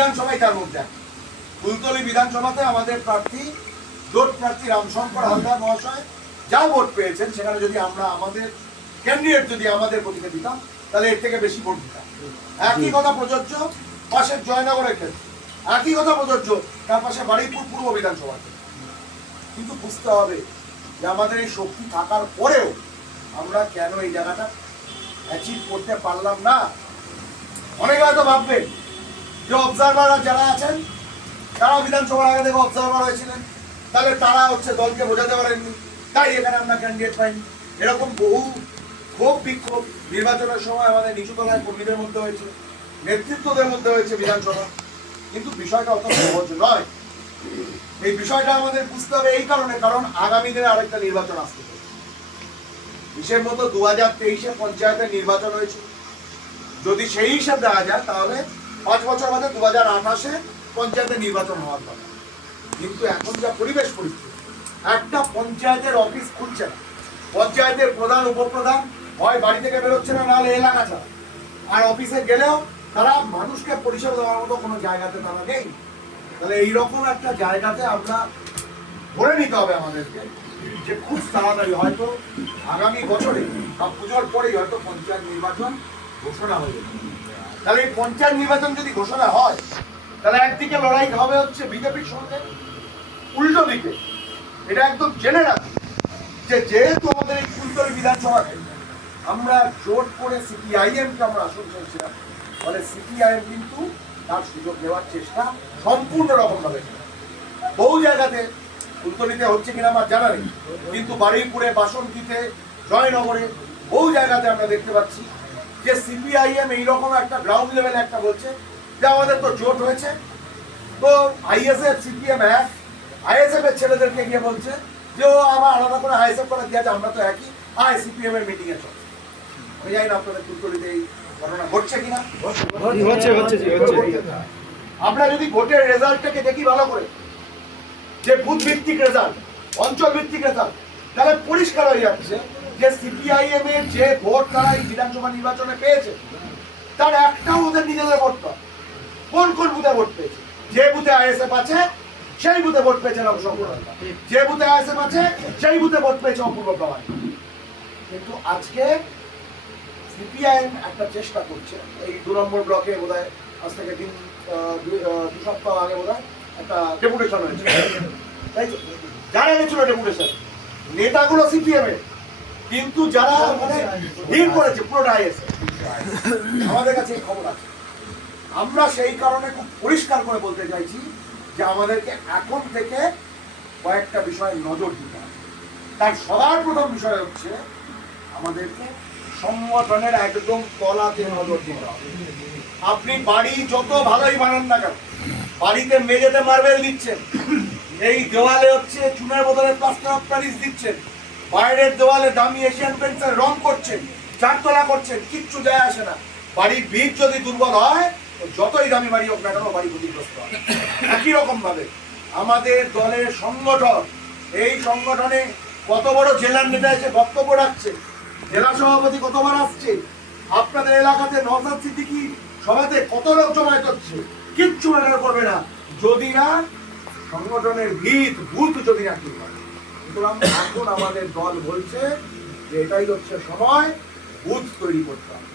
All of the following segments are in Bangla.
বিধানসভায় তার মধ্যে ফুলতলি বিধানসভাতে আমাদের প্রার্থী জোট প্রার্থী রামশঙ্কর হালদার মহাশয় যা ভোট পেয়েছেন, সেখানে যদি আমরা আমাদের ক্যান্ডিডেট যদি আমাদের প্রতিকে দিতাম, তাহলে এর থেকে বেশি ভোট দিতাম। একই কথা প্রযোজ্য পাশের জয়নগরের ক্ষেত্রে, একই কথা প্রযোজ্য তার পাশে বারুইপুর পূর্ব বিধানসভা। কিন্তু বুঝতে হবে যে আমাদের এই শক্তি থাকার পরেও আমরা কেন এই জায়গাটা অ্যাচিভ করতে পারলাম না। অনেকে হয়তো ভাববেন যে অবজারভাররা যারা আছেন তারা বিধানসভার আগে থেকে অবজারভার হয়েছিলেন, তাহলে তারা দলকে বোঝাতে পারেননি, তাই এখানে আমরা ক্যান্ডিডেট পাইনি। এরকম বহু ক্ষোভ বিক্ষোভ নির্বাচনের সময় আমাদের নিচু তলায় কর্মীদের মধ্যে হয়েছে, নেতৃত্বদের মধ্যে হয়েছে বিধানসভা। কিন্তু বিষয়টা অত সহজ নয়। এই বিষয়টা আমাদের বুঝতে হবে এই কারণে, কারণ আগামী দিনে আরেকটা নির্বাচন আসতে পারে। হিসেব মতো 2023-এ পঞ্চায়েতের নির্বাচন হয়েছিল, যদি সেই হিসাব দেখা যায় তাহলে 5 বছর বাদে 2028-এ পঞ্চায়েতের নির্বাচন হওয়ার কথা। কিন্তু এখন যা পরিবেশ পরিস্থিতি, একটা পঞ্চায়েতের অফিস খুলছে না, পঞ্চায়েতের প্রধান উপপ্রধান হয় বাড়ি থেকে বেরোচ্ছে না, নাহলে এলাকা ছাড়া। আর অফিসে গেলেও তারা মানুষকে পরিষেবা দেওয়ার মতো কোনো জায়গাতে তারা নেই। তাহলে এইরকম একটা জায়গাতে আমরা ধরে নিতে হবে আমাদেরকে যে খুব তাড়াতাড়ি হয়তো আগামী বছরে বা পুজোর পরেই হয়তো পঞ্চায়েত নির্বাচন ঘোষণা হয়ে যাবে। তাহলে এই পঞ্চায়েত নির্বাচন যদি ঘোষণা হয়, তাহলে একদিকে লড়াই হবে বিজেপির সঙ্গে, উল্টো দিকে এটা একদম জেনে রাখি যে যেহেতু আমাদের এই ফুলতলি বিধানসভাকে আমরা জোট করে সিপিআইএমকে আমরা আসন চাইছিলাম, ফলে সিপিআইএম কিন্তু তার সুযোগ নেওয়ার চেষ্টা সম্পূর্ণ রকমভাবে বহু জায়গাতে, ফুলতলিতে হচ্ছে কিনা আমার জানা নেই, কিন্তু বারুইপুরে, বাসন্তীতে, জয়নগরে বহু জায়গাতে আমরা দেখতে পাচ্ছি যে সিপিআইএম এইরকম একটা গ্রাউন্ড লেভেলে একটা বলছে যে আমাদের তো জোট হয়েছে, তো আইএসএফ সিপিএম এক, আইএসএফ এর ছেলেদেরকে গিয়ে বলছে যে ও আবার আলাদা করে আইএসএফ করে দিয়েছে, আমরা তো একই, সিপিএম এর মিটিং এ চল। আমি জানি না আপনাদের ফুলতলিতে এই ঘটনা ঘটছে কিনা। আমরা যদি ভোটের রেজাল্টটাকে দেখি ভালো করে, যে বুথ ভিত্তিক রেজাল্ট, অঞ্চল ভিত্তিক রেজাল্ট, তাহলে পরিষ্কার হয়ে যাচ্ছে যে সিপিআইএম এর যে ভোট তারা এই বিধানসভা নির্বাচনে পেয়েছে, তার একটাও ওদের নিজেদের ভোট নয়। কোন কোন বুথে ভোট পেয়েছে? যে বুথে আইএসএফ আছে সেই বুথে ভোট পেয়েছে রামশঙ্কর হালদার, যে বুথে আইএসএফ আছে সেই বুথে ভোট পেয়েছে অপূর্ব প্রামাণিক। কিন্তু আজকে সিপিআইএম একটা চেষ্টা করছে, এই 2 নম্বর ব্লকে বোধহয় আজ থেকে 2 সপ্তাহ আগে বোধহয় একটা ডেপুটেশন হয়েছে, তাই তো? যারা গেছিল ডেপুটেশন, নেতাগুলো সিপিএম এর, কিন্তু যারা ভিড় করেছে পুরোটা আইএসএফ। আমাদের কাছে এই খবর আছে। আমরা সেই কারণে খুব পরিষ্কার করে বলতে চাইছি যে আমাদেরকে এখন থেকে কয়েকটা বিষয়ে নজর দিতে হবে। তার সবার প্রথম বিষয় হচ্ছে আমাদেরকে সংগঠনের একদম তলাতে নজর দিতে হবে। আপনি বাড়ি যত ভালোই বানান না কেন, বাড়িতে মেঝেতে মার্বেল দিচ্ছেন, এই দেওয়ালে চুনের বদলে প্লাস্টার অফ প্যারিস দিচ্ছেন, বাইরের দেওয়ালে দামি এশিয়ান পেন্টসের রং করছেন, চারতলা করছেন, কিচ্ছু যায় আসে না। বাড়ির ভিত যদি দুর্বল হয়, যতই দামি বাড়ি হোক না কেন, বাড়ি ক্ষতিগ্রস্ত হয়। একই রকম ভাবে আমাদের দলের সংগঠন, এই সংগঠনে কত বড় জেলার নেতা এসে বক্তব্য রাখছে, জেলা সভাপতি কতবার আসছে, আপনাদের এলাকাতে নওশাদ সিদ্দিকী সভাতে কত লোক জমায়েত হচ্ছে, কিচ্ছু ম্যাটার করবে না যদি না সংগঠনের ভিত বুথ যদি না ঠিক হয়। সুতরাং এখন আমাদের দল বলছে যে এটাই হচ্ছে সময়, বুথ তৈরি করতে হবে,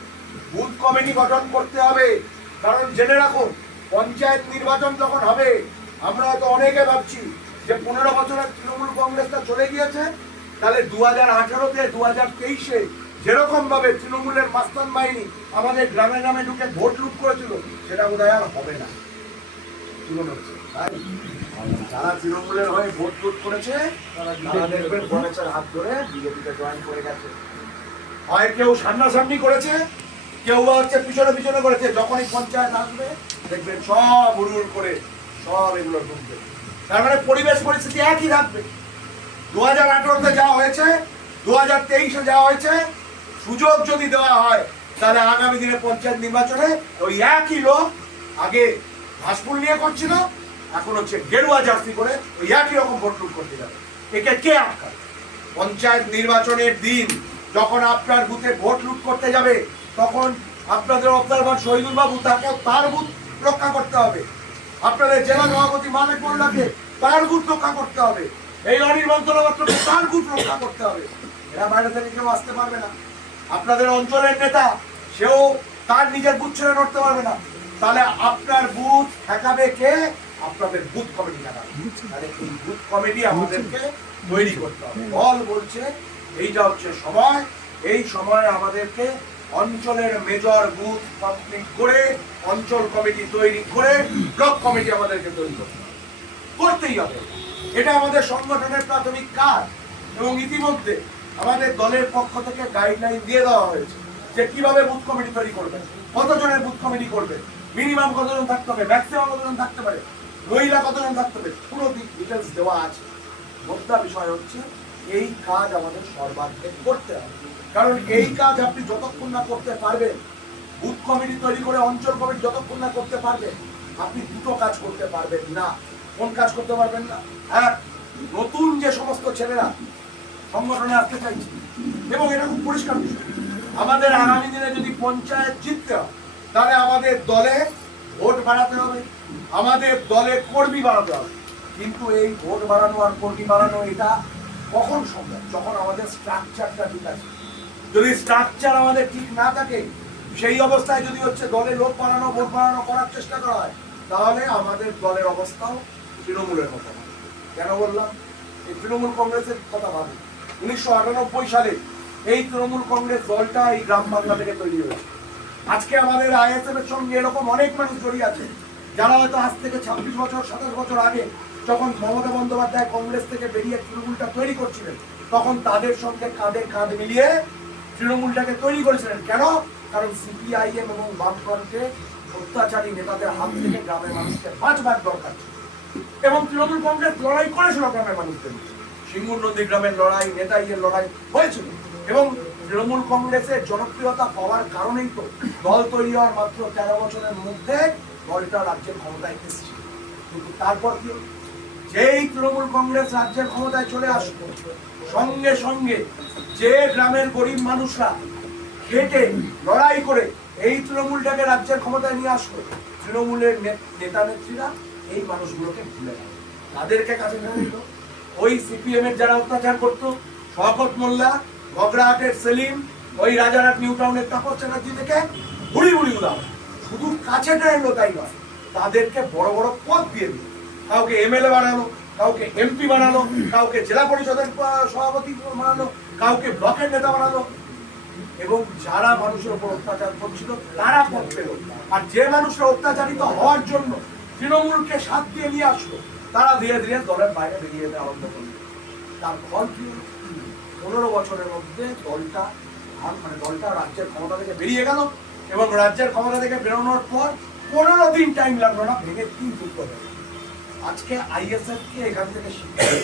বুথ কমিটি গঠন করতে হবে। কারণ জেনে রাখুন, পঞ্চায়েত নির্বাচন যখন হবে, আমরা হয়তো অনেকে ভাবছি যে 15 বছরের তৃণমূল কংগ্রেসটা চলে গিয়েছে, তাহলে 2018-তে 2023-এ যেরকম ভাবে তৃণমূলের মাস্তান বাহিনী আমাদের গ্রামে গ্রামে ঢুকে ভোট লুট করেছিল, সেটা বোধহয় আর হবে না। যারা তৃণমূলের হয়ে ভোট লুট করেছে তারা দেখবেন গণেশের হাত ধরে বিজেপিতে জয়েন করে গেছে। হয় কেউ সামনাসামনি করেছে, কেউ পিছনে পিছনে করেছে। যখনই পঞ্চায়েত আসবে দেখবেন সব হুড় করে সব এগুলো ঢুকবে। তার মানে পরিবেশ পরিস্থিতি একই থাকবে। 2018-তে যা হয়েছে, 2023-এ যা হয়েছে, সুযোগ যদি দেওয়া হয় তাহলে আগামী দিনে পঞ্চায়েত নির্বাচনে ওই একই লোক আগে ঘাসফুল নিয়ে করছিল, এখন গেরুয়া জার্সি করে ওই একই রকম ভোট লুট করতে যাবে। একে কে আটকাবে? পঞ্চায়েত নির্বাচনের দিন যখন আপনার বুথে ভোট লুট করতে যাবে, তখন আপনাদের অবজারভার শহীদুল বাবু তার বুথ রক্ষা করতে হবে, আপনাদের জেলা সভাপতি মালিক মোল্লাকে তার বুথ রক্ষা করতে হবে, এই অনির্বাণ তলাপাত্রকে তার বুথ রক্ষা করতে হবে। এরা বাইরে থেকে কেউ আসতে পারবে না। আপনাদের অঞ্চলের নেতা সেও তার নিজের বুথ ছেড়ে নড়তে পারবে না। তাহলে আপনার বুথ ঠেকাবে কে? আপনাদের বুথ কমিটি ঠেকাবে। তাহলে এই বুথ কমিটি আমাদেরকে তৈরি করতে হবে। দল বলছে এইটা হচ্ছে সময়, এই সময় আমাদেরকে অঞ্চলের মেজর বুথ কমপ্লিট করে অঞ্চল কমিটি তৈরি করে ব্লক কমিটি আমাদেরকে তৈরি করতে হবে, করতেই হবে। এটা আমাদের সংগঠনের প্রাথমিক কাজ এবং ইতিমধ্যে আমাদের দলের পক্ষ থেকে গাইডলাইন দিয়ে দেওয়া হয়েছে যে কিভাবে বুথ কমিটি তৈরি করবেন, কতজনের বুথ কমিটি করবে, মিনিমাম কতজন থাকতে হবে, ম্যাক্সিমাম কতজন থাকতে পারে, মহিলা কতজন থাকতে হবে, পুরো ডিটেলস দেওয়া আছে। মোদ্দা বিষয় হচ্ছে এই কাজ আমাদের সর্বাগ্রে করতে হবে। কারণ এই কাজ আপনি যতক্ষণ না করতে পারবেন, বুথ কমিটি তৈরি করে অঞ্চল কমিটি যতক্ষণ না করতে পারবেন, আপনি দুটো কাজ করতে পারবেন না। কোন কাজ করতে পারবেন না? এক, নতুন যে সমস্ত ছেলেরা সংগঠনে আসতে চাইছে, এবং এটা খুব পরিষ্কার বিষয়, আমাদের আগামী দিনে যদি পঞ্চায়েত জিততে হয় তাহলে আমাদের দলে ভোট বাড়াতে হবে, আমাদের দলে কর্মী বাড়াতে হবে। কিন্তু এই ভোট বাড়ানো আর কর্মী বাড়ানো এটা কখন সম্ভব? যখন আমাদের স্ট্রাকচারটা ঠিক আছে। যদি স্ট্রাকচার আমাদের ঠিক না থাকে, সেই অবস্থায় যদি হচ্ছে দলে লোক বাড়ানো ভোট বাড়ানো করার চেষ্টা করা হয়, তাহলে আমাদের দলের অবস্থাও তৃণমূলের মতো। কেন বললাম? এই তৃণমূল কংগ্রেসের কথা ভাবি। 1998 সালে এই তৃণমূল কংগ্রেস দলটা এই গ্রাম বাংলা থেকে তৈরি হয়েছে। আজকে আমাদের আইএসএফ এর সঙ্গে এরকম অনেক মানুষ জড়িয়ে আছে যারা হয়তো আজ থেকে 26 বছর 27 বছর আগে যখন মমতা বন্দ্যোপাধ্যায় কংগ্রেস থেকে বেরিয়ে তৃণমূলটা তৈরি করছিলেন, তখন তাদের সঙ্গে কাঁধে কাঁধ মিলিয়ে তৃণমূলটাকে তৈরি করেছিলেন। কেন? কারণ সিপিআইএম এবং বামফ্রন্টে অত্যাচারী নেতাদের হাত থেকে গ্রামের মানুষকে বাঁচবার দরকার ছিল, এবং তৃণমূল কংগ্রেস লড়াই করেছিল গ্রামের মানুষদের। সিঙ্গুর নদী গ্রামের লড়াই, নেতাইয়ের লড়াই হয়েছিল, এবং তৃণমূল কংগ্রেসের জনপ্রিয়তা পাওয়ার কারণেই তো দল তৈরি হওয়ার মাত্র 13 বছরের মধ্যে দলটা রাজ্যের ক্ষমতায় এসেছিল। কিন্তু তারপর কি, যেই তৃণমূল কংগ্রেস রাজ্যের ক্ষমতায় চলে আসলো, সঙ্গে সঙ্গে যে গ্রামের গরিব মানুষরা খেটে লড়াই করে এই তৃণমূলটাকে রাজ্যের ক্ষমতায় নিয়ে আসলো, তৃণমূলের নেতা নেত্রীরা এই মানুষগুলোকে ভুলে গেল, তাদেরকে কাছে ফেলে দিল। ওই সিপিএম এর যারা অত্যাচার করতো, শওকত মোল্লা, বগরাহাটের সেলিম, ওই রাজারহাট নিউ টাউনের তাপস চ্যাটার্জি থেকে বুড়ি বুড়ি উদাহ শুধু কাছে টেনে তাই নয়, তাদেরকে বড় বড় পদ দিয়ে দিল। কাউকে এমএলএ বানালো, কাউকে এমপি বানালো, কাউকে জেলা পরিষদের সভাপতি বানালো, কাউকে ব্লকের নেতা বানালো, এবং যারা মানুষের উপর অত্যাচার করছিল তারা পদ পেল। আর যে মানুষরা অত্যাচারিত হওয়ার জন্য তৃণমূলকে সাথ দিয়ে নিয়ে আসলো, তারা ধীরে ধীরে দলের বাইরে বেরিয়ে যেতে আরম্ভ করল। তার ফল কি? 15 বছরের মধ্যে দলটা রাজ্যের ক্ষমতা থেকে বেরিয়ে গেল, এবং রাজ্যের ক্ষমতা থেকে বেরোনোর পর 15 দিন টাইম লাগলো না, ভেঙে 3 টুকরো হয়ে গেল। আজকে আইএসএফ কে এখান থেকে শিখতে হবে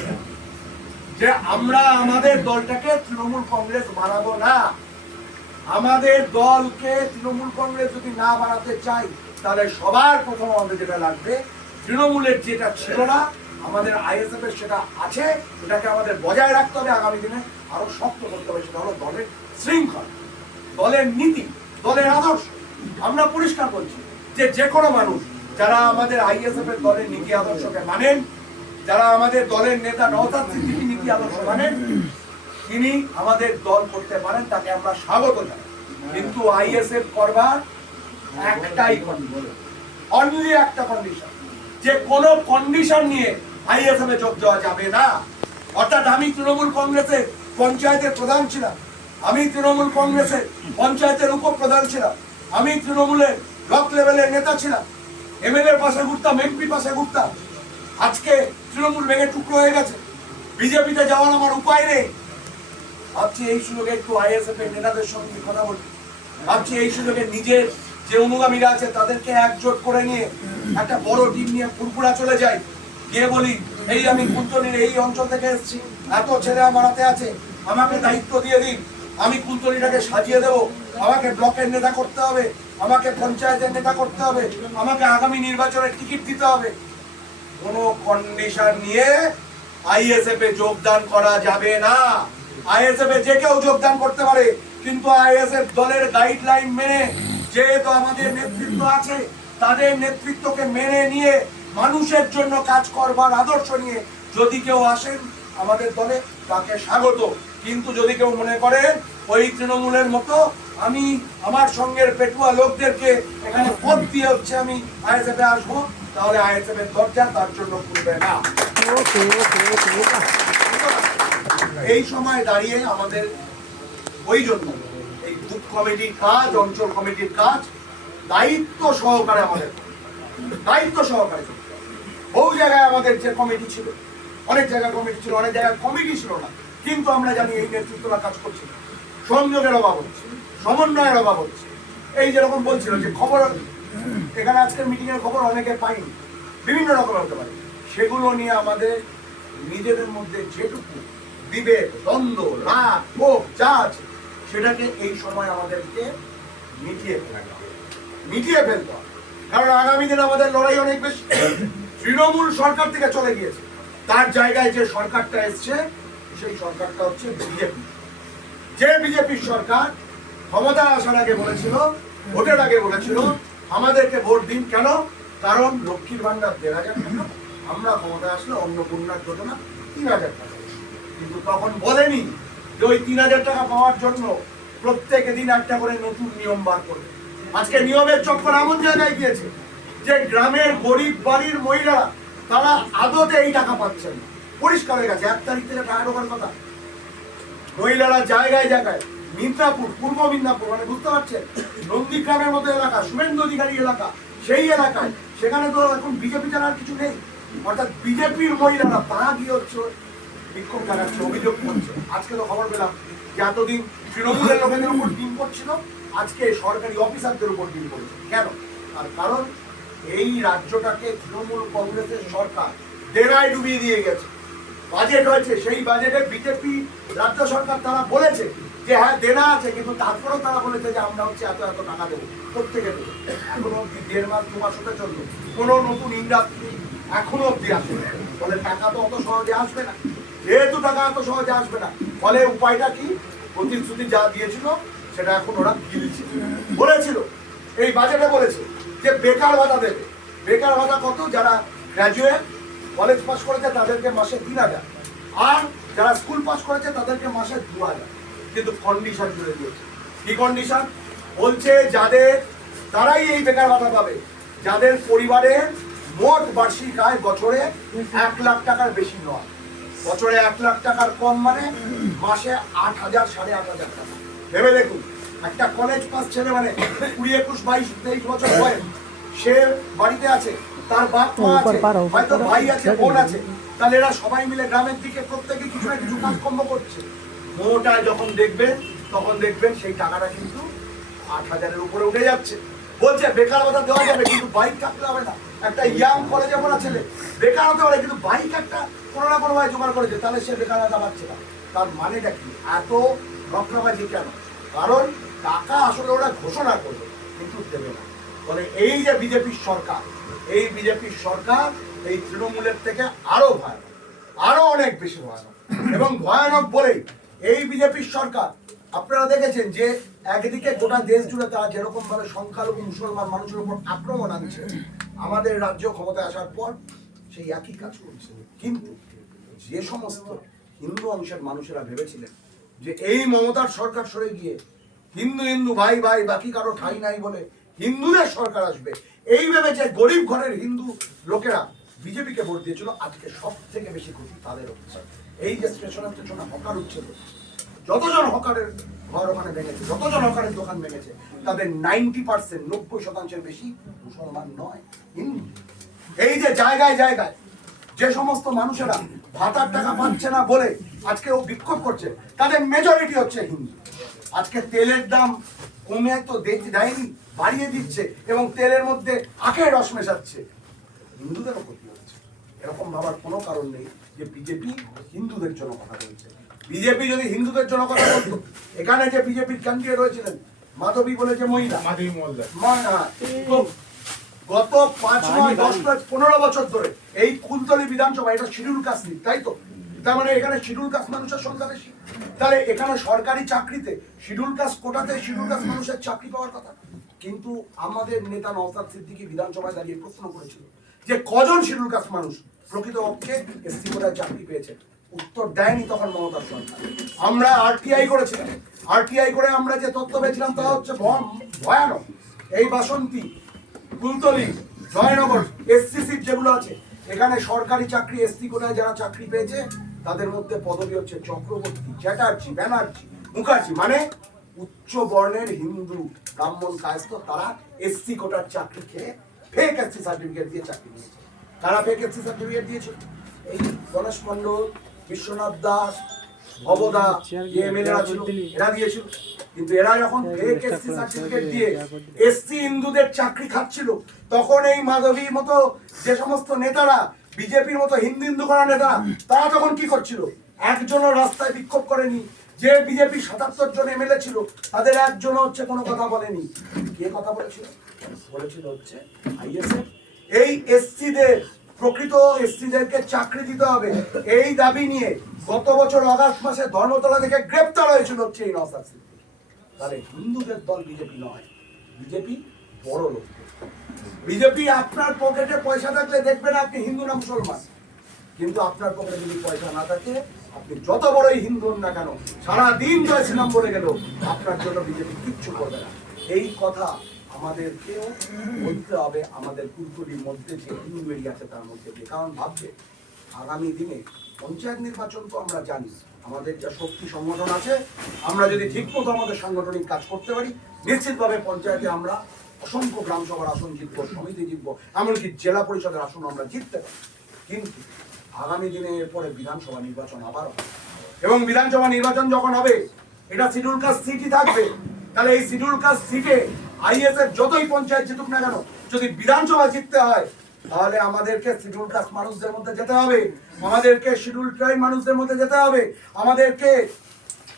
যে আমরা আমাদের দলটাকে তৃণমূল কংগ্রেস বানাবো না। আমাদের দলকে তৃণমূল কংগ্রেস যদি না বানাতে চাই, তাহলে সবার প্রথম আমাদের যেটা লাগবে, তৃণমূলের যেটা ছিল না আমাদের আইএসএফ এর সেটা আছে, এটাকে আমাদের বজায় রাখতে হবে। আগামী দিনে আরো শক্ত করতে হবে। সেটা হলো দলের শৃঙ্খলা, দলের নীতি, দলের আদর্শ। আমরা পরিষ্কার বলছি যে কোনো মানুষ যারা আমাদের আইএসএফ এর দলের নীতি আদর্শকে মানেন, যারা আমাদের দলের নেতা নওশাদ সিদ্দিকীর নীতি আদর্শ মানেন, তিনি আমাদের দল করতে পারেন, তাকে আমরা স্বাগত জানাই। কিন্তু আইএসএফ করবার একটাই কন্ডিশন, অনলি একটা কন্ডিশন, যে কোনো কন্ডিশন নিয়ে আইএসএফ এ যোগ দেওয়া যাবে না। অর্থাৎ আমি তৃণমূল কংগ্রেসের পঞ্চায়েতের প্রধান ছিলাম, আমি তৃণমূল কংগ্রেসের পঞ্চায়েতের উপপ্রধান ছিলাম, আমি তৃণমূলের ব্লক লেভেলের নেতা ছিলাম, এমএলএর পাশে ঘুরতাম, এমপি পাশে ঘুরতাম। আজকে তৃণমূল ভেঙে টুকরো হয়ে গেছে, বিজেপিতে যাওয়ার আমার উপায় নেই। ভাবছি এই সুযোগে একটু আইএসএফ এর নেতাদের সঙ্গে কথা বলি, ভাবছি এই সুযোগে নিজের যে অনুগামীরা আছে তাদেরকে একজোট করে নিয়ে একটা বড় টিম নিয়ে ফুরফুরা চলে যাই, গিয়ে বলি এই আমি কুন্তলীর এই অঞ্চল থেকে এসেছি, এত ছেলে আমার হাতে আছে, আমাকে দায়িত্ব দিয়ে দিন, আমি কুন্তলীটাকে সাজিয়ে দেব, আমাকে ব্লকের নেতা করতে হবে, আমাকে পঞ্চায়েতের নেতা করতে হবে, আমাকে আগামী নির্বাচনের টিকিট দিতে হবে। কোনো কন্ডিশন নিয়ে আইএসএফ এ যোগদান করা যাবে না। আইএসএফ এ যে কেউ যোগদান করতে পারে, কিন্তু আইএসএফ দলের গাইডলাইন মেনে, যেহেতু আমাদের নেতৃত্ব আছে, তাদের নেতৃত্বকে মেনে নিয়ে মানুষের জন্য কাজ করবার আদর্শ নিয়ে যদি কেউ আসেন আমাদের দলে তাকে স্বাগত। কিন্তু যদি কেউ মনে করেন ওই তৃণমূলের মতো আমি আমার সঙ্গের পেটুয়া লোকদেরকে এখানে ভোট দিয়ে হচ্ছে আমি আইএসএফ এ আসবো, তাহলে আইএসএফ এর দরজা তার জন্য খুলবে না। এই সময় দাঁড়িয়ে আমাদের ওই জন্য এই বুথ কমিটির কাজ, অঞ্চল কমিটির কাজ দায়িত্ব সহকারে বহু জায়গায় আমাদের যে কমিটি ছিল, অনেক জায়গায় কমিটি ছিল, অনেক জায়গায় কমিটি ছিল না, কিন্তু আমরা জানি এই নেতৃত্বরা কাজ করছে, সংযোগের অভাব হচ্ছে, সমন্বয়ের অভাব হচ্ছে। এই যেরকম বলছিল যে খবর এখানে আজকের মিটিং এর খবর অনেকে পাইনি, বিভিন্ন রকম হতে পারে, সেগুলো নিয়ে আমাদের নিজেদের মধ্যে যেটুকু বিভেদ, দ্বন্দ্ব, রাগ, ক্ষোভ যা আছে সেটাকে এই সময় আমাদেরকে মিটিয়ে ফেলতে হবে। কারণ আগামী দিনে আমাদের লড়াই অনেক বেশি। তৃণমূল সরকার থেকে চলে গিয়েছে, তার জায়গায় যে সরকারটা এসছে সেই সরকারটা হচ্ছে বিজেপি। যে বিজেপির সরকার ক্ষমতায় আসার আগে বলেছিল, ভোটের আগে বলেছিল আমাদেরকে ভোট দিন, কেন? কারণ লক্ষ্মীর ভান্ডার ১,৫০০ টাকা, আমরা ক্ষমতায় আসলে অন্নপূর্ণার যোজনা ৩,০০০ টাকা। কিন্তু তখন বলেনি যে ওই ৩,০০০ টাকা পাওয়ার জন্য প্রত্যেক দিন একটা করে নতুন নিয়ম বার করবে। আজকে নিয়মের চক্কর এমন জায়গায় গিয়েছে যে গ্রামের গরিব বাড়ির মহিলারা তারা আদতে এই টাকা পাচ্ছেন না। পরিষ্কার হয়ে গেছে ১ তারিখ থেকে টাকা ঢোকার কথা। মহিলারা জায়গায় জায়গায়, মিদনাপুর, পূর্ব মিদনাপুর, মানে বুঝতে পারছেন নন্দীগ্রামের মতো এলাকা, শুভেন্দু অধিকারী এলাকা, সেই এলাকায় সেখানে তো এখন বিজেপি ছাড়া কিছু নেই। অর্থাৎ বিজেপির মহিলারা তারা গিয়ে হচ্ছে বিক্ষোভ দেখাচ্ছে, অভিযোগ করছে। আজকে তো খবর পেলাম যে এতদিন তৃণমূলের লোকেদের উপর ডিম করছিল, আজকে সরকারি অফিসারদের উপর ডিম করেছে। কেন? তার কারণ এই রাজ্যটাকে তৃণমূল কংগ্রেসের সরকার দেনায় ডুবিয়ে দিয়ে গেছে। বাজেট হয়েছে, সেই বাজেটে বিজেপি রাজ্য সরকার তারা বলেছে যে হ্যাঁ দেনা আছে, কিন্তু তারপরেও তারা বলেছে যে আমরা হচ্ছে এত এত টাকা দেবো, প্রত্যেকে দেবো। এখনো অব্দি ১.৫ মাস ২ মাস হতে চললো, কোনো নতুন ইন্ডাস্ট্রি এখনো অব্দি আসবে না। ফলে টাকা তো অত সহজে আসবে না, যেহেতু টাকা এত সহজে আসবে না, ফলে উপায়টা কি? প্রতিশ্রুতি যা দিয়েছিল সেটা এখন ওরা গিলছে। বলেছিল এই বাজেটে বলেছে যে বেকার ভাতা দেবে। বেকার ভাতা কত? যারা গ্র্যাজুয়েট, কলেজ পাস করেছে তাদেরকে মাসে ৩,০০০, আর যারা স্কুল পাস করেছে তাদেরকে মাসে ২,০০০। কিন্তু কন্ডিশন জুড়ে দিয়েছে। কি কন্ডিশন? বলছে যাদের, তারাই এই বেকার ভাতা পাবে যাদের পরিবারের মোট বার্ষিক আয় বছরে ১ লাখ টাকার বেশি নয়। বছরে ১ লাখ টাকার কম মানে মাসে ৮,০০০, ৮,৫০০ টাকা। ভেবে দেখুন, একটা কলেজ পাস ছেলে মানে ২০, ২১, ২২, ২৩ বছর বয়স, সে বাড়িতে আছে, তার বাপ মা আছে, হয়তো ভাই আছে, বোন আছে, তাহলে এরা সবাই মিলে গ্রামের দিকে প্রত্যেকে কিছু না কিছু কাজকর্ম করছে। মোটায় যখন দেখবেন তখন দেখবেন সেই টাকাটা কিন্তু ৮,০০০-এর উপরে উঠে যাচ্ছে। বলছে বেকার ভাতা দেওয়া যাবে, কিন্তু বাইক থাকতে হবে না। একটা ইয়াং কলেজে পড়া ছেলে বেকার হতে পারে, কিন্তু বাইক একটা কোনো না কোনো ভাবে জোগাড় করেছে, তাহলে সে বেকার ভাতা পাচ্ছে না। তার মানেটা কি? এত রক্ষাবাজি কেন? কারণ টাকা আসলে ওরা ঘোষণা করবে কিন্তু দেবে না। ফলে এই যে বিজেপির সরকার, এই বিজেপির সরকার এই তৃণমূলের থেকে আরো ভয়ানক, আরো অনেক বেশি ভয়ানক। এবং ভয়ানক বলেই এই বিজেপির সরকার, আপনারা দেখেছেন যে একদিকে গোটা দেশ জুড়ে তারা যেরকম ভাবে সংখ্যালঘু মুসলমান মানুষের উপর আক্রমণ আনছে, আমাদের রাজ্য ক্ষমতায় আসার পর সেই একই কাজ করছে। কিন্তু যে সমস্ত হিন্দু অংশের মানুষেরা ভেবেছিলেন যে এই মমতার সরকার সরে গিয়ে হিন্দু হিন্দু ভাই ভাই বাকি কারো ঠাঁই নাই বলে হিন্দুদের সরকার আসবে, এই ভেবেছে গরিব ঘরের হিন্দু লোকেরা বিজেপিকে ভোট দিয়েছিল, আজকে সব থেকে বেশি ক্ষতি তাদের হচ্ছে। এই যে স্টেশনের পেছনে হকার উচ্ছেদ, যতজন হকারের ঘর ওখানে ভেঙেছে, যতজন হকারের দোকান ভেঙেছে, তাদের 90%, 90% বেশি মুসলমান নয়, হিন্দু। এই যে জায়গায় জায়গায় যে সমস্ত মানুষেরা ভাতার টাকা পাচ্ছে না বলে আজকে ও বিক্ষোভ করছে, তাদের মেজরিটি হচ্ছে হিন্দু। আজকে তেলের দাম কমে তো দেয়নি, বাড়িয়ে দিচ্ছে, এবং তেলের মধ্যে আখের রস মেশাচ্ছে, হিন্দুদেরও ক্ষতি হচ্ছে। এরকম ভাবার কোনো কারণ নেই যে বিজেপি হিন্দুদের জন্য কথা বলছে। বিজেপি যদি হিন্দুদের জন্য কথা বলতো, এখানে যে বিজেপির ক্যান্ডিডেট হয়েছিলেন মাধবী বলে যে মহিলা, গত ৫, ৯, ১০, ১৫ বছর ধরে এই কুলতলি বিধানসভা, এটা শিডিউল কাস্ট, তাই তো? তার মানে এখানে শিডিউল কাস্ট মানুষের সংখ্যা বেশি। তাহলে এখানে সরকারি চাকরিতে শিডিউল কাস্ট কোটাতে শিডিউল কাস্ট মানুষের চাকরি পাওয়ার কথা, কিন্তু আমাদের নেতা নওশাদ সিদ্দিকী বিধানসভায় দাঁড়িয়ে প্রশ্ন করেছিল যে কজন শিডিউল কাস্ট মানুষ প্রকৃতপক্ষে এসসি কোটায় চাকরি পেয়েছে। উত্তর দেয়নি তখন মমতা সরকার। আমরা আরটিআই করেছিলাম, আরটিআই করে আমরা যে তথ্য পেয়েছিলাম তা হচ্ছে ভয়ানক। এই বাসন্তী, কুলতলি, জয়নগর এসসি যেগুলো আছে, এখানে সরকারি চাকরি এসসি কোটায় যারা চাকরি পেয়েছে তাদের মধ্যে পদবি হচ্ছে চক্রবর্তী, চ্যাটার্জি, ব্যানার্জি, মুখার্জি, মানে উচ্চ বর্ণের হিন্দু ব্রাহ্মণ কায়স্থ, তারা এসসি কোটার চাকরি খেয়ে ফেক এসসি সার্টিফিকেট দিয়ে চাকরি নিয়েছে। কারা ফেক এসসি সার্টিফিকেট দিয়েছে? এই গণেশ মন্ডল, বিশ্বনাথ দাস, ভবদা, এমএলএরা ছিল, এরা দিয়েছিল। কিন্তু এরা যখন ফেক এসসি সার্টিফিকেট দিয়ে এসসি হিন্দুদের চাকরি খাচ্ছিল, তখন এই মাধবীর মতো যে সমস্ত নেতারা, বিজেপির মতো হিন্দু হিন্দু করা নেতারা, তারা তখন কি করছিল? একজনও রাস্তায় বিক্ষোভ করেনি। যে বিজেপি 77 জন এমএলএ ছিল তাদের একজনও হচ্ছে কোনো কথা বলেনি। কে কথা বলেছিল? বলেছিল হচ্ছে আইএসএফ। এই এসসিদের, প্রকৃত এসসিদেরকে চাকরি দিতে হবে, এই দাবি নিয়ে গত বছর আগস্ট মাসে ধর্মতলা থেকে গ্রেপ্তার হয়েছিল হচ্ছে এই নওশাদ সিদ্দিকী। তাহলে হিন্দুদের দল বিজেপি নয়, বিজেপি বড় লোক। বিজেপি আপনার পকেটে পয়সা থাকলে দেখবেন আপনি হিন্দু না মুসলমান, কিন্তু আপনার পকেটে যদি পয়সা না থাকে, আপনি যত বড়ই হিন্দু হন না কেন, সারাদিন জয় শ্রীরাম বলে গেল, আপনার জন্য বিজেপি কিচ্ছু করবে না। এই কথা আমাদেরকেও বলতে হবে আমাদের কুলতলির মধ্যে যে হিন্দু এরিয়া আছে তার মধ্যে দিয়ে। কারণ ভাবছে আগামী দিনে পঞ্চায়েত নির্বাচন তো আমরা জানি, আমাদের যা শক্তি সংগঠন আছে, আমরা যদি ঠিকমতো আমাদের সাংগঠনিক কাজ করতে পারি, নিশ্চিতভাবে পঞ্চায়েতে আমরা অসংখ্য গ্রাম সভার আসন জিতবো, সমিতি জিতবো, এমনকি জেলা পরিষদের আসন আমরা জিততে পারি। কিন্তু আগামী দিনে এরপরে বিধানসভা নির্বাচন আবার হবে, এবং বিধানসভা নির্বাচন যখন হবে, এটা শিডিউল কাস্ট সিটই থাকবে। তাহলে এই শিডিউল কাস্ট সিটে আইএসএফ যতই পঞ্চায়েত জিতুক না কেন, যদি বিধানসভা জিততে হয়, তাহলে আমাদেরকে শিডিউল কাস্ট মানুষদের মধ্যে যেতে হবে, আমাদেরকে শিডিউল ট্রাইব মানুষদের মধ্যে যেতে হবে, আমাদেরকে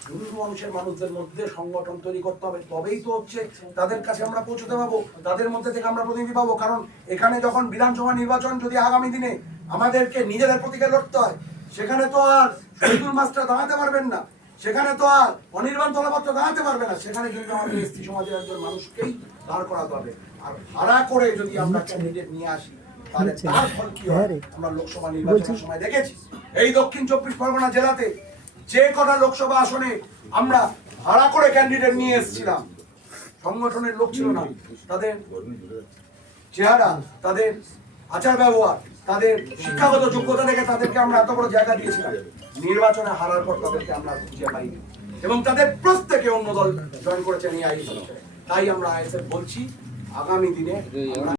হিন্দু বংশের মানুষদের মধ্যে সংগঠন তৈরি করতে হবে। তবেই তো হচ্ছে তাদের কাছে আমরা পৌঁছতে পাবো, তাদের মধ্যে থেকে আমরা প্রতিনিধি পাবো। কারণ এখানে যখন বিধানসভা নির্বাচন যদি আগামী দিনে আমাদেরকে নিজেদের প্রতীকে লড়তে হয়, সেখানে তো আর শহীদুল মাস্টার দাঁড়াতে পারবেন না, সেখানে তো আর অনির্বাণ তলাপত্র দাঁড়াতে পারবে না। সেখানে কিন্তু আমাদের এসটি সমাজের একজন মানুষকেই দাঁড় করাতে হবে। আর ভাড়া করে যদি আমরা ক্যান্ডিডেট নিয়ে আসি, তাহলে তার ফল কি হয় আমরা লোকসভা নির্বাচনের সময় দেখেছি। এই দক্ষিণ 24 পরগনা জেলাতে যে কটা লোকসভা আসনে আমরা ভাড়া করে ক্যান্ডিডেট নিয়ে এসেছিলাম, সংগঠনের লোক ছিল না, তাদের চেহারা, তাদের আচার ব্যবহার, তাদের শিক্ষাগত যোগ্যতা দেখে তাদেরকে আমরা এত বড় জায়গা দিয়েছিলাম। নির্বাচনে হারার পর তাদেরকে আমরা খুঁজে পাইনি, এবং তাদের প্রত্যেকে অন্য দল জয়েন করেছেন এই আইএসএফ। তাই আমরা আইএসএফ বলছি আগামী দিনে